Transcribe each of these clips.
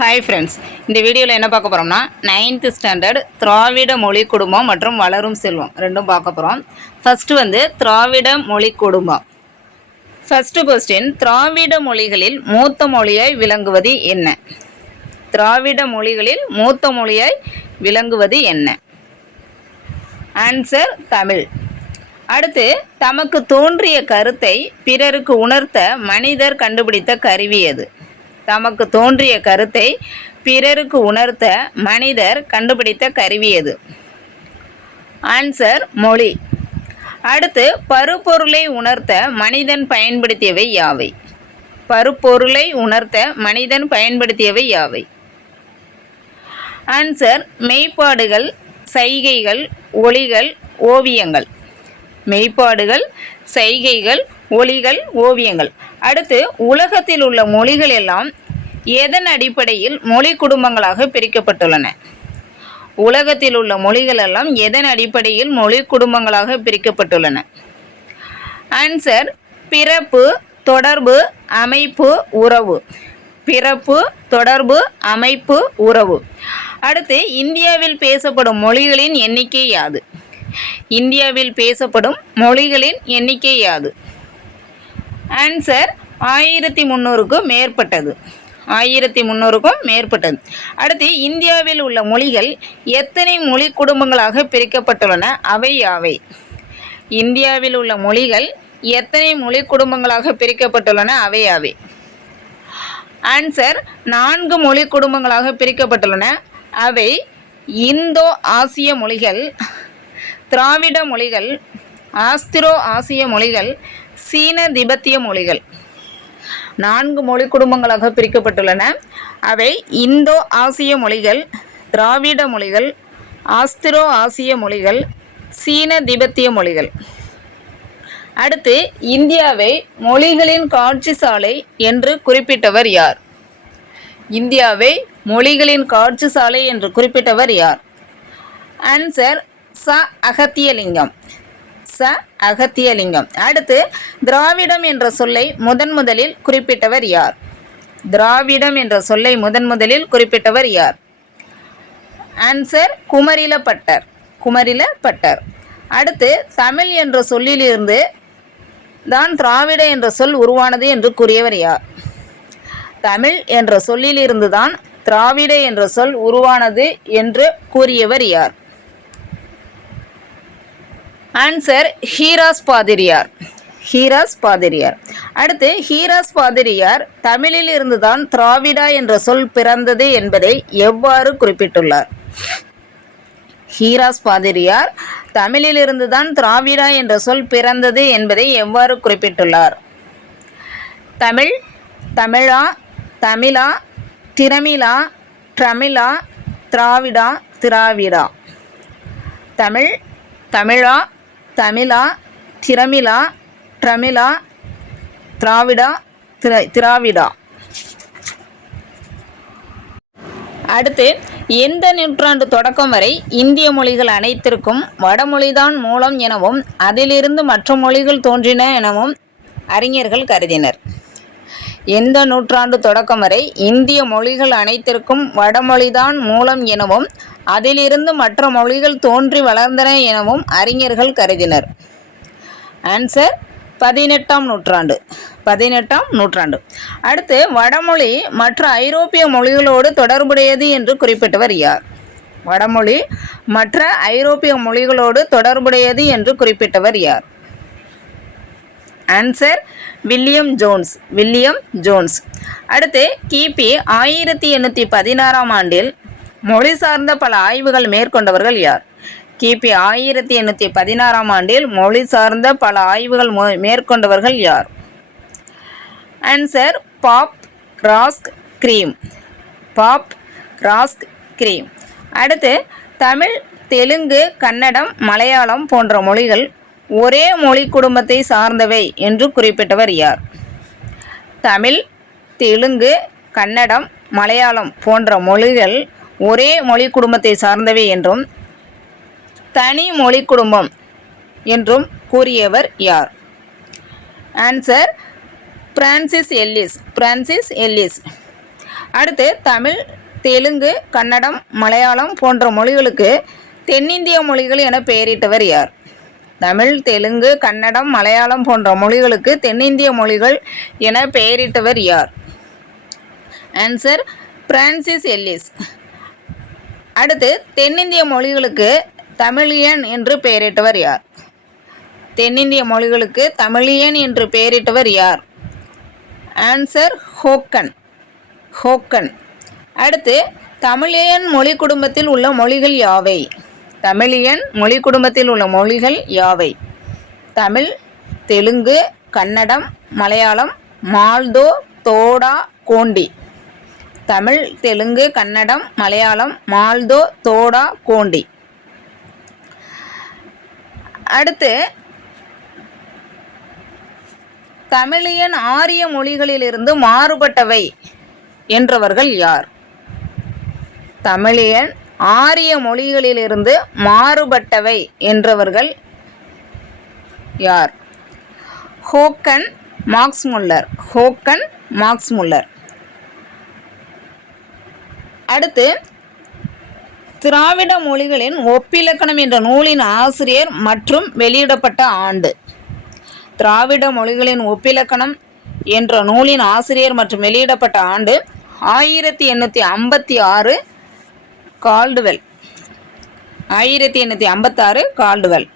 Hi friends இந்த வீடியோவில் என்ன பார்க்க போகிறோம்னா நைன்த்து ஸ்டாண்டர்ட் திராவிட மொழி குடும்பம் மற்றும் வளரும் செல்வம் ரெண்டும் பார்க்க போகிறோம் ஃபஸ்ட்டு வந்து திராவிட மொழி குடும்பம். ஃபஸ்ட்டு கொஸ்டின் திராவிட மொழிகளில் மூத்த மொழியாய் விளங்குவது என்ன? திராவிட மொழிகளில் மூத்த மொழியாய் விளங்குவது என்ன? ஆன்சர் தமிழ். அடுத்து தமக்கு தோன்றிய கருத்தை பிறருக்கு உணர்த்த மனிதர் கண்டுபிடித்த கருவி எது? தமக்கு தோன்றிய கருத்தை பிறருக்கு உணர்த்த மனிதர் கண்டுபிடித்த கருவி எது? ஆன்சர் மொழி. அடுத்து பருப்பொருளை உணர்த்த மனிதன் பயன்படுத்தியவை யாவை? பருப்பொருளை உணர்த்த மனிதன் பயன்படுத்தியவை யாவை? ஆன்சர் மெய்ப்பாடுகள் சைகைகள் ஒளிகள் ஓவியங்கள். மெய்ப்பாடுகள் சைகைகள் ஒளிகள் ஓவியங்கள். அடுத்து உலகத்தில் உள்ள மொழிகள் எல்லாம் எதன் அடிப்படையில் மொழி குடும்பங்களாக பிரிக்கப்பட்டுள்ளன. உலகத்தில் உள்ள மொழிகள் எல்லாம் எதன் அடிப்படையில் மொழி குடும்பங்களாக பிரிக்கப்பட்டுள்ளன. ஆன்சர் பிறப்பு தொடர்பு அமைப்பு உறவு. பிறப்பு தொடர்பு அமைப்பு உறவு. அடுத்து இந்தியாவில் பேசப்படும் மொழிகளின் எண்ணிக்கை யாது? இந்தியாவில் பேசப்படும் மொழிகளின் எண்ணிக்கை யாது? ஆன்சர் ஆயிரத்தி முந்நூறுக்கும் மேற்பட்டது. ஆயிரத்தி முந்நூறுக்கும் மேற்பட்டது. அடுத்து இந்தியாவில் உள்ள மொழிகள் எத்தனை மொழி குடும்பங்களாக பிரிக்கப்பட்டுள்ளன? அவை யாவை? இந்தியாவில் உள்ள மொழிகள் எத்தனை மொழி குடும்பங்களாக பிரிக்கப்பட்டுள்ளன? அவை யாவை? ஆன்சர் நான்கு மொழி குடும்பங்களாக பிரிக்கப்பட்டுள்ளன. அவை இந்தோ ஆசிய மொழிகள் திராவிட மொழிகள் ஆஸ்திரோ ஆசிய மொழிகள் சீன திபெத்திய மொழிகள். நான்கு மொழி குடும்பங்களாக பிரிக்கப்பட்டுள்ளன. அவை இந்தோ ஆசிய மொழிகள் திராவிட மொழிகள் ஆஸ்திரோ ஆசிய மொழிகள் சீன திபெத்திய மொழிகள். அடுத்து இந்தியாவை மொழிகளின் காட்சி சாலை என்று குறிப்பிட்டவர் யார்? இந்தியாவை மொழிகளின் காட்சி சாலை என்று குறிப்பிட்டவர் யார்? ஆன்சர் ச அகத்தியலிங்கம். ச அகத்தியலிங்கம். அடுத்து திராவிடம் என்ற சொல்லை முதன் முதலில் குறிப்பிட்டவர் யார்? திராவிடம் என்ற சொல்லை முதன் முதலில் குறிப்பிட்டவர் யார்? ஆன்சர் குமரில பட்டர் குமரில பட்டர் அடுத்து தமிழ் என்ற சொல்லிலிருந்து தான் திராவிட என்ற சொல் உருவானது என்று கூறியவர் யார்? தமிழ் என்ற சொல்லிலிருந்து தான் திராவிட என்ற சொல் உருவானது என்று கூறியவர் யார்? ஆன்சர் ஹீராஸ் பாதிரியார் ஹீராஸ் பாதிரியார் அடுத்து ஹீராஸ் பாதிரியார் தமிழில் இருந்துதான் திராவிடா என்ற சொல் பிறந்தது என்பதை எவ்வாறு குறிப்பிட்டுள்ளார்? ஹீராஸ் பாதிரியார் தமிழிலிருந்து தான் திராவிடா என்ற சொல் பிறந்தது என்பதை எவ்வாறு குறிப்பிட்டுள்ளார்? தமிழ் தமிழா தமிழா திரமிழா ட்ரமிழா திராவிடா திராவிடா. தமிழ் தமிழா தமிழா திரமிழா ட்ரமிழா திராவிடா திர திராவிடா. அடுத்து எந்த நூற்றாண்டு தொடக்கம் வரை இந்திய மொழிகள் அனைத்திற்கும் வடமொழிதான் மூலம் எனவும் அதிலிருந்து மற்ற மொழிகள் தோன்றின எனவும் அறிஞர்கள் கருதினர். எந்த நூற்றாண்டு தொடக்கம் வரை இந்திய மொழிகள் அனைத்திற்கும் வடமொழிதான் மூலம் எனவும் அதிலிருந்து மற்ற மொழிகள் தோன்றி வளர்ந்தன எனவும் அறிஞர்கள் கருதினர். ஆன்சர் பதினெட்டாம் நூற்றாண்டு. பதினெட்டாம் நூற்றாண்டு. அடுத்து வடமொழி மற்ற ஐரோப்பிய மொழிகளோடு தொடர்புடையது என்று குறிப்பிட்டவர் யார்? வடமொழி மற்ற ஐரோப்பிய மொழிகளோடு தொடர்புடையது என்று குறிப்பிட்டவர் யார்? Answer William Jones William Jones. அடுத்து கிபி ஆயிரத்தி எண்ணூற்றி பதினாறாம் ஆண்டில் மொழி சார்ந்த பல ஆய்வுகள் மேற்கொண்டவர்கள் யார்? கிபி ஆயிரத்தி எண்ணூற்றி பதினாறாம் ஆண்டில் மொழி சார்ந்த பல ஆய்வுகள் மேற்கொண்டவர்கள் யார்? Answer Bopp Rask Grimm Bopp Rask Grimm அடுத்து தமிழ் தெலுங்கு கன்னடம் மலையாளம் போன்ற மொழிகள் ஒரே மொழி குடும்பத்தை சார்ந்தவை என்று குறிப்பிட்டவர் யார்? தமிழ் தெலுங்கு கன்னடம் மலையாளம் போன்ற மொழிகள் ஒரே மொழி குடும்பத்தை சார்ந்தவை என்றும் தனி மொழி குடும்பம் என்றும் கூறியவர் யார்? Answer Francis Ellis Francis Ellis அடுத்து தமிழ் தெலுங்கு கன்னடம் மலையாளம் போன்ற மொழிகளுக்கு தென்னிந்திய மொழிகள் என பெயரிட்டவர் யார்? தமிழ் தெலுங்கு கன்னடம் மலையாளம் போன்ற மொழிகளுக்கு தென்னிந்திய மொழிகள் என பெயரிட்டவர் யார்? ஆன்சர் பிரான்சிஸ் எல்லிஸ் அடுத்து தென்னிந்திய மொழிகளுக்கு தமிழியன் என்று பெயரிட்டவர் யார்? தென்னிந்திய மொழிகளுக்கு தமிழியன் என்று பெயரிட்டவர் யார்? ஆன்சர் ஹோக்கன் ஹோக்கன் அடுத்து தமிழியன் மொழி குடும்பத்தில் உள்ள மொழிகள் யாவை? தமிழியன் மொழி குடும்பத்தில் உள்ள மொழிகள் யாவை? தமிழ் தெலுங்கு கன்னடம் மலையாளம் மால்தோ தோடா கோண்டி. தமிழ் தெலுங்கு கன்னடம் மலையாளம் மால்தோ தோடா கோண்டி. அடுத்து தமிழியன் ஆரிய மொழிகளிலிருந்து மாறுபட்டவை என்றவர்கள் யார்? தமிழியன் ஆரிய மொழிகளிலிருந்து மாறுபட்டவை என்றவர்கள் யார்? ஹோக்கன் மாக்ஸ்முல்லர் ஹோக்கன் மாக்ஸ்முல்லர் அடுத்து திராவிட மொழிகளின் ஒப்பிலக்கணம் என்ற நூலின் ஆசிரியர் மற்றும் வெளியிடப்பட்ட ஆண்டு. திராவிட மொழிகளின் ஒப்பிலக்கணம் என்ற நூலின் ஆசிரியர் மற்றும் வெளியிடப்பட்ட ஆண்டு ஆயிரத்தி எண்ணூற்றி ஐம்பத்தி ஆறு கால்டுவெல் ஆயிரத்தி எண்ணூற்றி ஐம்பத்தாறு கால்டுவெல்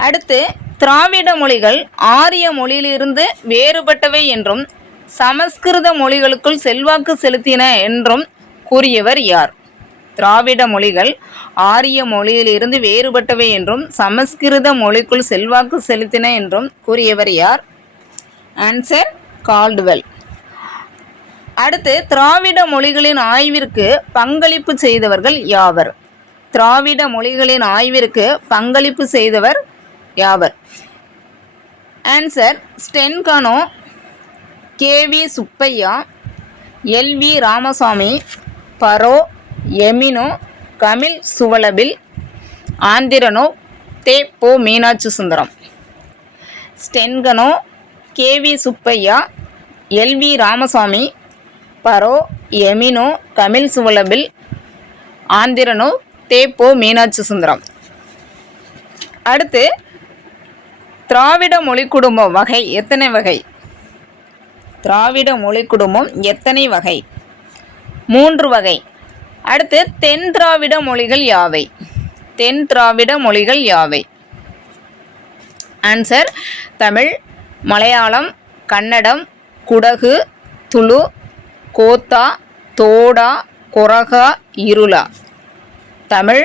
அடுத்து திராவிட மொழிகள் ஆரிய மொழியிலிருந்து வேறுபட்டவை என்றும் சமஸ்கிருத மொழிகளுக்குள் செல்வாக்கு செலுத்தின என்றும் கூறியவர் யார்? திராவிட மொழிகள் ஆரிய மொழியிலிருந்து வேறுபட்டவை என்றும் சமஸ்கிருத மொழிக்குள் செல்வாக்கு செலுத்தின என்றும் கூறியவர் யார்? ஆன்சர் கால்டுவெல் அடுத்து திராவிட மொழிகளின் ஆய்விற்கு பங்களிப்பு செய்தவர்கள் யாவர்? திராவிட மொழிகளின் ஆய்விற்கு பங்களிப்பு செய்தவர் யாவர்? Answer Sten Konow K V Subbaiah L V Ramasamy Burrow Emeneau Kamil Zvelebil Andronov தே போ Meenakshi Sundaram. Sten Konow K V Subbaiah L V Ramasamy Burrow Emeneau Tamil Zvelebil Andronov தே போ மீனாட்சி சுந்தரம். அடுத்து திராவிட மொழி குடும்பம் வகை எத்தனை வகை? திராவிட மொழி குடும்பம் எத்தனை வகை? மூன்று வகை. அடுத்து தென் திராவிட மொழிகள் யாவை? தென் திராவிட மொழிகள் யாவை? ஆன்சர் தமிழ் மலையாளம் கன்னடம் குடகு துளு கோத்தா தோடா கொரகா இருளா. தமிழ்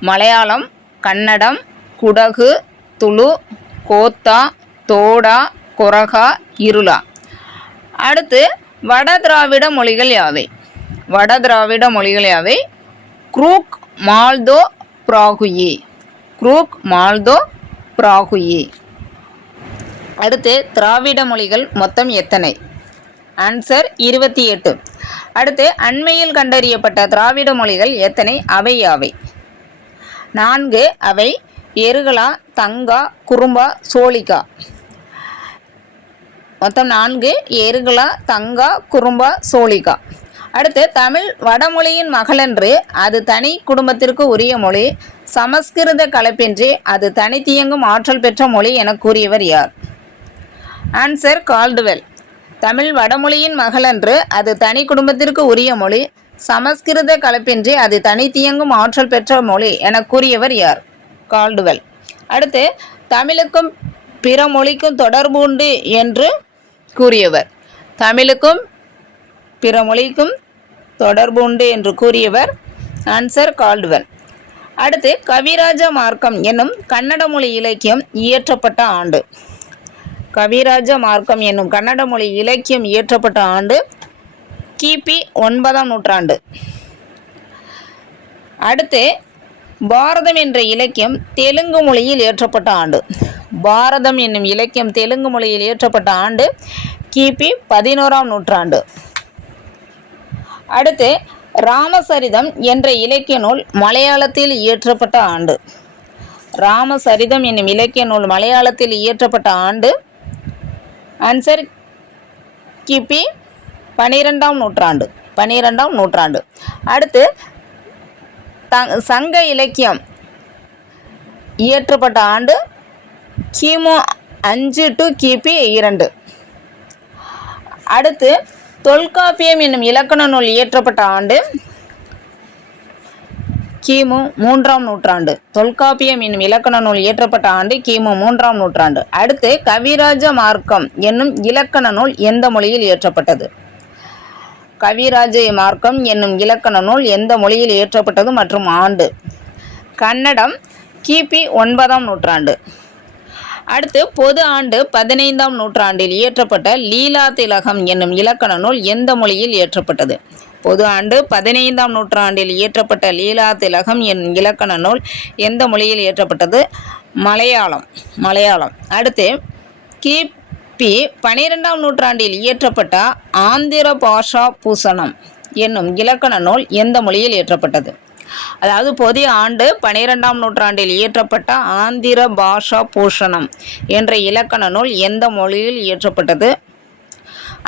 மலையாளம் கன்னடம் குடகு துளு கோத்தா தோடா கொரகா இருளா. அடுத்து வட திராவிட மொழிகள் யாவை? வட திராவிட மொழிகள் யாவை? குரூக் மால்தோ பிராகுயி. குரூக் மால்தோ பிராகுயி. அடுத்து திராவிட மொழிகள் மொத்தம் எத்தனை? ஆன்சர் இருபத்தி எட்டு. அடுத்து அண்மையில் கண்டறியப்பட்ட திராவிட மொழிகள் எத்தனை? அவை யாவை? நான்கு அவை எருகலா தங்கா குறும்பா சோழிக்கா மொத்தம் நான்கு எருகலா தங்கா குறும்பா சோழிக்கா அடுத்து தமிழ் வடமொழியின் மகளன்று அது தனி குடும்பத்திற்கு உரிய மொழி சமஸ்கிருத கலப்பின்றி அது தனித்தியங்கும் ஆற்றல் பெற்ற மொழி என கூறியவர் யார்? Answer Caldwell. தமிழ் வடமொழியின் மகளன்று அது தனி குடும்பத்திற்கு உரிய மொழி. சமஸ்கிருத கலப்பின்றி அது தனித்தியங்கும் ஆற்றல் பெற்ற மொழி என கூறியவர் யார்? கால்டுவெல். அடுத்து தமிழுக்கும் பிற மொழிக்கும் தொடர்பு உண்டு என்று கூறியவர். தமிழுக்கும் பிற மொழிக்கும் தொடர்பு உண்டு என்று கூறியவர் ஆன்சர் கால்டுவெல். அடுத்து கவிராஜ மார்க்கம் என்னும் கன்னட மொழி இலக்கியம் இயற்றப்பட்ட ஆண்டு. கவிராஜ மார்க்கம் என்னும் கன்னட மொழி இலக்கியம் இயற்றப்பட்ட ஆண்டு கிபி ஒன்பதாம் நூற்றாண்டு. அடுத்து பாரதம் என்ற இலக்கியம் தெலுங்கு மொழியில் இயற்றப்பட்ட ஆண்டு. பாரதம் என்னும் இலக்கியம் தெலுங்கு மொழியில் இயற்றப்பட்ட ஆண்டு கிபி பதினோராம் நூற்றாண்டு. அடுத்து ராமசரிதம் என்ற இலக்கிய நூல் மலையாளத்தில் இயற்றப்பட்ட ஆண்டு. ராமசரிதம் என்னும் இலக்கிய நூல் மலையாளத்தில் இயற்றப்பட்ட ஆண்டு ஆன்சர் கிபி பனிரெண்டாம் நூற்றாண்டு பனிரெண்டாம் நூற்றாண்டு. அடுத்து த சங்க இலக்கியம் இயற்றப்பட்ட ஆண்டு கிமு அஞ்சு டு கிபி இரண்டு. அடுத்து தொல்காப்பியம் என்னும் இலக்கண நூல் இயற்றப்பட்ட ஆண்டு கிமு மூன்றாம் நூற்றாண்டு. தொல்காப்பியம் என்னும் இலக்கண நூல் இயற்றப்பட்ட ஆண்டு கிமு மூன்றாம் நூற்றாண்டு. அடுத்து கவிராஜ மார்க்கம் என்னும் இலக்கண நூல் எந்த மொழியில் இயற்றப்பட்டது? கவிராஜ மார்க்கம் என்னும் இலக்கண நூல் எந்த மொழியில் இயற்றப்பட்டது மற்றும் ஆண்டு? கன்னடம் கிபி ஒன்பதாம் நூற்றாண்டு. அடுத்து பொது ஆண்டு பதினைந்தாம் நூற்றாண்டில் இயற்றப்பட்ட லீலா திலகம் என்னும் இலக்கண நூல் எந்த மொழியில் இயற்றப்பட்டது? பொது ஆண்டு பதினைந்தாம் நூற்றாண்டில் இயற்றப்பட்ட லீலா திலகம் என் இலக்கண நூல் எந்த மொழியில் இயற்றப்பட்டது? மலையாளம் மலையாளம். அடுத்து கிபி பனிரெண்டாம் நூற்றாண்டில் இயற்றப்பட்ட ஆந்திர பாஷா பூசணம் என்னும் இலக்கண நூல் எந்த மொழியில் இயற்றப்பட்டது? அதாவது பொது ஆண்டு பனிரெண்டாம் நூற்றாண்டில் இயற்றப்பட்ட ஆந்திர பாஷா பூஷணம் என்ற இலக்கண நூல் எந்த மொழியில் இயற்றப்பட்டது?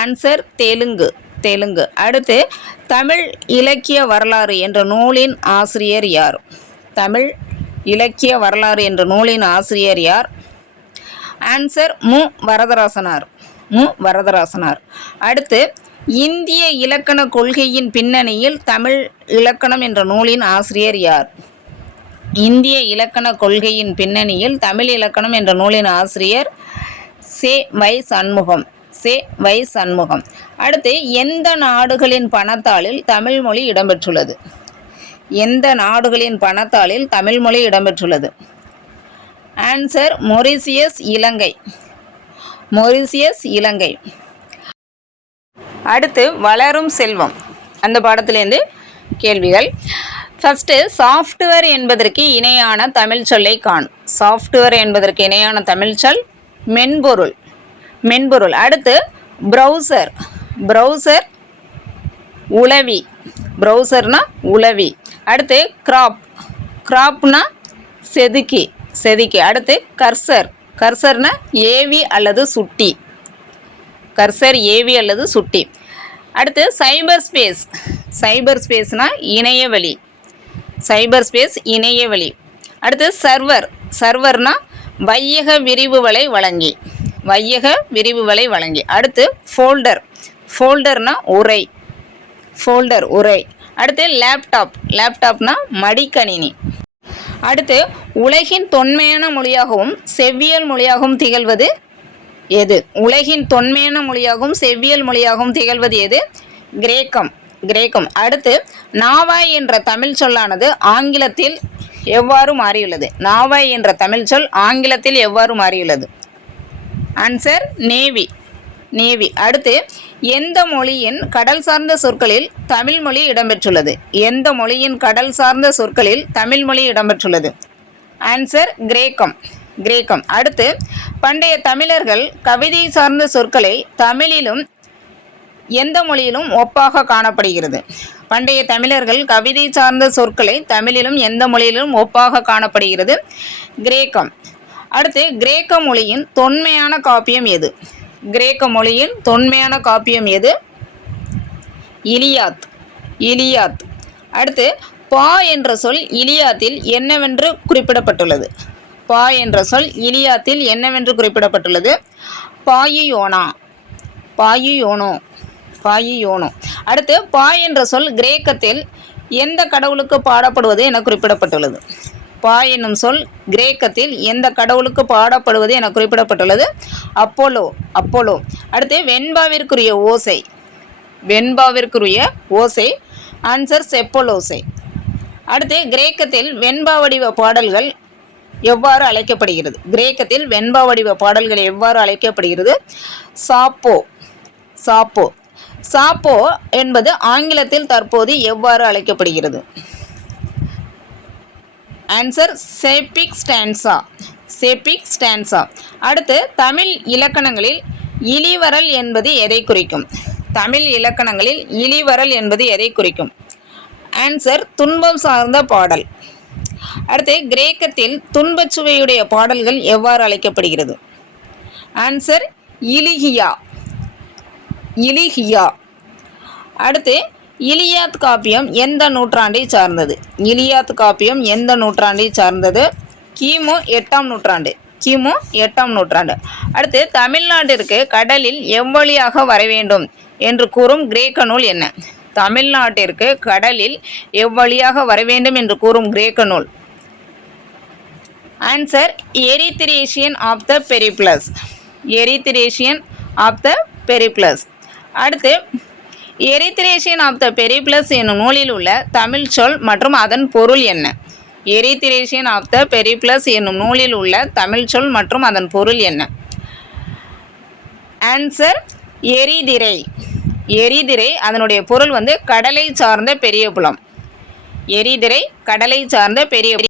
ஆன்சர் தெலுங்கு. தெலுங்கு. அடுத்து தமிழ் இலக்கிய வரலாறு என்ற நூலின் ஆசிரியர் யார்? தமிழ் இலக்கிய வரலாறு என்ற நூலின் ஆசிரியர் யார்? ஆன்சர் மு. வரதராசனார். மு. வரதராசனார். அடுத்து இந்திய இலக்கண கொள்கையின் பின்னணியில் தமிழ் இலக்கணம் என்ற நூலின் ஆசிரியர் யார்? இந்திய இலக்கண கொள்கையின் பின்னணியில் தமிழ் இலக்கணம் என்ற நூலின் ஆசிரியர் சே. வை. சண்முகம். சே. வை. சண்முகம். அடுத்து எந்த நாடுகளின் பணத்தாளில் தமிழ்மொழி இடம்பெற்றுள்ளது? எந்த நாடுகளின் பணத்தாளில் தமிழ்மொழி இடம்பெற்றுள்ளது? Answer Mauritius Ilangai. Mauritius Ilangai. அடுத்து வளரும் செல்வம். அந்த பாடத்திலேருந்து கேள்விகள். ஃபஸ்ட்டு சாஃப்ட்வேர் என்பதற்கு இணையான தமிழ் சொல்லை காண். சாஃப்ட்வேர் என்பதற்கு இணையான தமிழ் சொல் மென்பொருள். மென்பொருள். அடுத்து ப்ரௌசர் ப்ரௌசர் உளவி. ப்ரௌசர்னா உளவி. அடுத்து கிராப் கிராப்னா செதுக்கி செதுக்கி. அடுத்து கர்சர் கர்சர்னா ஏவி அல்லது சுட்டி. கர்சர் ஏவி அல்லது சுட்டி. அடுத்து சைபர் ஸ்பேஸ் சைபர் ஸ்பேஸ்னா இணையவழி. சைபர் ஸ்பேஸ் இணையவழி. அடுத்து சர்வர் சர்வர்னா வையக விரிவுகளை வழங்கி. வையக விரிவுகளை வழங்கி. அடுத்து ஃபோல்டர் ஃபோல்டர்னா உரை. ஃபோல்டர் உரை. அடுத்து லேப்டாப். லேப்டாப்னா மடிக்கணினி. அடுத்து உலகின் தொன்மையான மொழியாகவும் செவ்வியல் மொழியாகவும் திகழ்வது எது? உலகின் தொன்மையான மொழியாகவும் செவ்வியல் மொழியாகவும் திகழ்வது எது? கிரேக்கம். கிரேக்கம். அடுத்து நாவாய் என்ற தமிழ் சொல்லானது ஆங்கிலத்தில் எவ்வாறு மாறியுள்ளது? நாவாய் என்ற தமிழ் சொல் ஆங்கிலத்தில் எவ்வாறு மாறியுள்ளது? Answer navy. நேவி. அடுத்து எந்த மொழியின் கடல் சார்ந்த சொற்களில் தமிழ் மொழி இடம்பெற்றுள்ளது? எந்த மொழியின் கடல் சார்ந்த சொற்களில் தமிழ் மொழி இடம்பெற்றுள்ளது? ஆன்சர் கிரேக்கம். கிரேக்கம். அடுத்து பண்டைய தமிழர்கள் கவிதை சார்ந்த சொற்களை தமிழிலும் எந்த மொழியிலும் ஒப்பாக காணப்படுகிறது. பண்டைய தமிழர்கள் கவிதை சார்ந்த சொற்களை தமிழிலும் எந்த மொழியிலும் ஒப்பாக காணப்படுகிறது? கிரேக்கம். அடுத்து கிரேக்க மொழியின் தொன்மையான காப்பியம் எது? கிரேக்க மொழியின் தொன்மையான காப்பியம் எது? இலியாத். இலியாத். அடுத்து பா என்ற சொல் இலியாத்தில் என்னவென்று குறிப்பிடப்பட்டுள்ளது? பா என்ற சொல் இலியாத்தில் என்னவென்று குறிப்பிடப்பட்டுள்ளது? பாயுயோனா. பாயுயோனோ. பாயுயோனோ. அடுத்து பா என்ற சொல் கிரேக்கத்தில் எந்த கடவுளுக்கு பாடப்படுவது என குறிப்பிடப்பட்டுள்ளது? பா என்னும் சொல் கிரேக்கத்தில் எந்த கடவுளுக்கு பாடப்படுவது என குறிப்பிடப்பட்டுள்ளது. Apollo Apollo. அடுத்து வெண்பாவிற்குரிய ஓசை. வெண்பாவிற்குரிய ஓசை ஆன்சர் செப்போலோசை. அடுத்து கிரேக்கத்தில் வெண்பா வடிவ பாடல்கள் எவ்வாறு அழைக்கப்படுகிறது? கிரேக்கத்தில் வெண்பா வடிவ பாடல்கள் எவ்வாறு அழைக்கப்படுகிறது? சாப்போ சாப்போ. சாப்போ என்பது ஆங்கிலத்தில் தற்போது எவ்வாறு அழைக்கப்படுகிறது? Answer Sapphic stanza Sapphic stanza அடுத்து தமிழ் இலக்கணங்களில் இழிவரல் என்பது எதை குறிக்கும்? தமிழ் இலக்கணங்களில் இழிவரல் என்பது எதை குறிக்கும்? ஆன்சர் துன்பம் சார்ந்த பாடல். அடுத்து கிரேக்கத்தில் துன்பச்சுவையுடைய பாடல்கள் எவ்வாறு அழைக்கப்படுகிறது? ஆன்சர் இலிகியா. இலிகியா. அடுத்து இலியாத் காப்பியம் எந்த நூற்றாண்டை சார்ந்தது? இலியாத் காப்பியம் எந்த நூற்றாண்டை சார்ந்தது? கிமு எட்டாம் நூற்றாண்டு. கிமு எட்டாம் நூற்றாண்டு. அடுத்து தமிழ்நாட்டிற்கு கடலில் எவ்வழியாக வர வேண்டும் என்று கூறும் கிரேக்க நூல் என்ன? தமிழ்நாட்டிற்கு கடலில் எவ்வழியாக வர வேண்டும் என்று கூறும் கிரேக்க நூல்? Answer Erythraean of the Periplus Erythraean of the Periplus அடுத்து எரித்திரேஷியன் ஆஃப் த பெரிப்ளஸ் என்னும் நூலில் உள்ள தமிழ் சொல் மற்றும் அதன் பொருள் என்ன? எரித்திரேஷியன் ஆஃப் த பெரிப்ளஸ் என்னும் நூலில் உள்ள தமிழ் சொல் மற்றும் அதன் பொருள் என்ன? ஆன்சர் எரிதிரை. எரிதிரை அதனுடைய பொருள் வந்து கடலை சார்ந்த பெரிய புலம். எரிதிரை கடலை சார்ந்த பெரிய